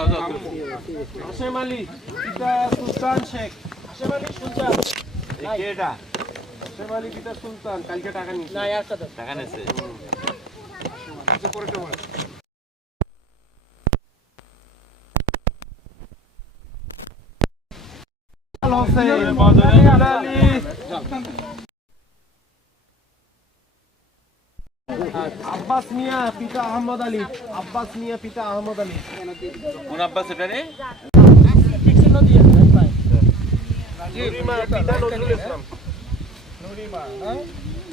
যাও যাও হাসেম আলী পিতা সুলতান শেখ হাসেম আলী সুলতান এটা হাসেম আলী পিতা সুলতান কালকে টাকা নিয়ে না টাকা নেছে হোসেন বদরুল আলী আব্বাস মিয়া পিতা আহমদ আলী। আব্বাস মিয়া পিতা আহমদ আলী। কোন আব্বাস এটা রে?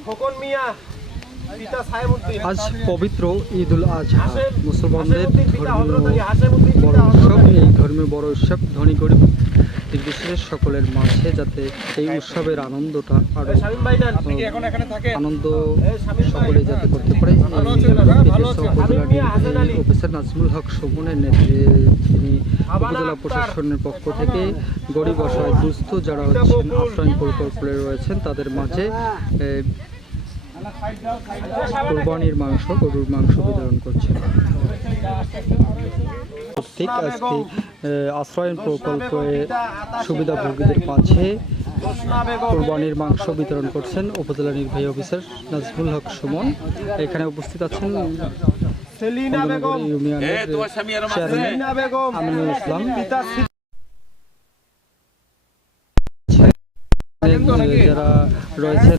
খোকন মিয়া আজ পবিত্র ঈদ উল আজহা মুসলমানদের ধর্মীয় বড় উৎসব এই ধর্মীয় বড় উৎসব ধনী গরিব নির্বিশেষে সকলের মাঝে যাতে এই উৎসবের আনন্দটা আরও আনন্দ সকলে যাতে করতে পারে। অফিসার নাজমুল হক সুমনের নেতৃত্বে তিনি উপজেলা প্রশাসনের পক্ষ থেকে গরিব অসহায় দুস্থ যারা হচ্ছেন আশ্রয় পরিকল্পনায় রয়েছেন তাদের মাঝে কোরবানির মাংস গরুর মাংস বিতরণ করছেন। ঠিক আজকে আশ্রয়ন প্রকল্পে সুবিধাভোগীদের মাঝে কোরবানির মাংস বিতরণ করছেন উপজেলা নির্বাহী অফিসার নাজমুল হক সুমন। এখানে উপস্থিত আছেন সেলিনা বেগম। এ ইউনিয়নের চেয়ারম্যান আমিনুল ইসলাম। যারা রয়েছেন